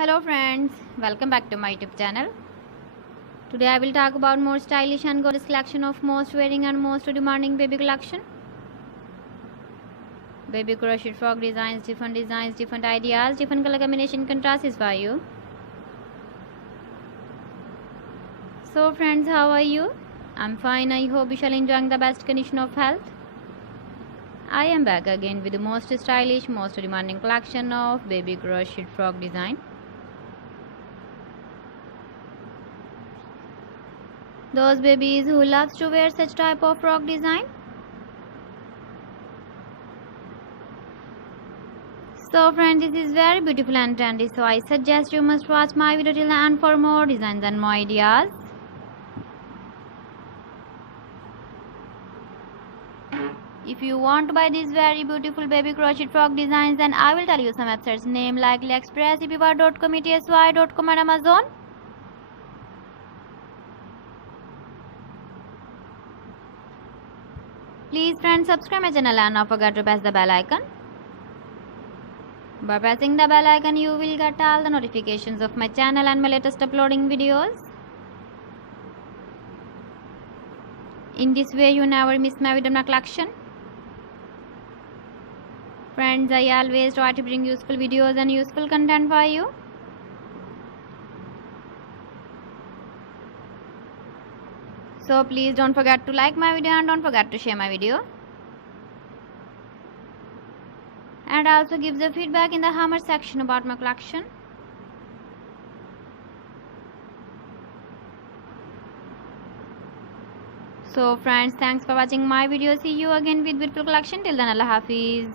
Hello friends, welcome back to my YouTube channel. Today I will talk about more stylish and gorgeous collection of most wearing and most demanding baby collection. Baby crochet frog designs, different ideas, different color combination contrasts for you. So friends, how are you? I'm fine. I hope you shall enjoying the best condition of health. I am back again with the most stylish, most demanding collection of baby crochet frog design. Those babies who loves to wear such type of frog design. So friends, this is very beautiful and trendy, so I suggest you must watch my video till the end for more designs and more ideas. If you want to buy these very beautiful baby crochet frog designs, then I will tell you some websites name like AliExpress, eBay.com, etsy.com and Amazon. Please friends, subscribe my channel and not forget to press the bell icon. By pressing the bell icon, you will get all the notifications of my channel and my latest uploading videos. In this way, you never miss my video collection. Friends, I always try to bring useful videos and useful content for you. So please don't forget to like my video and don't forget to share my video. And also give the feedback in the comment section about my collection. So friends, thanks for watching my video. See you again with beautiful collection. Till then, Allah Hafiz.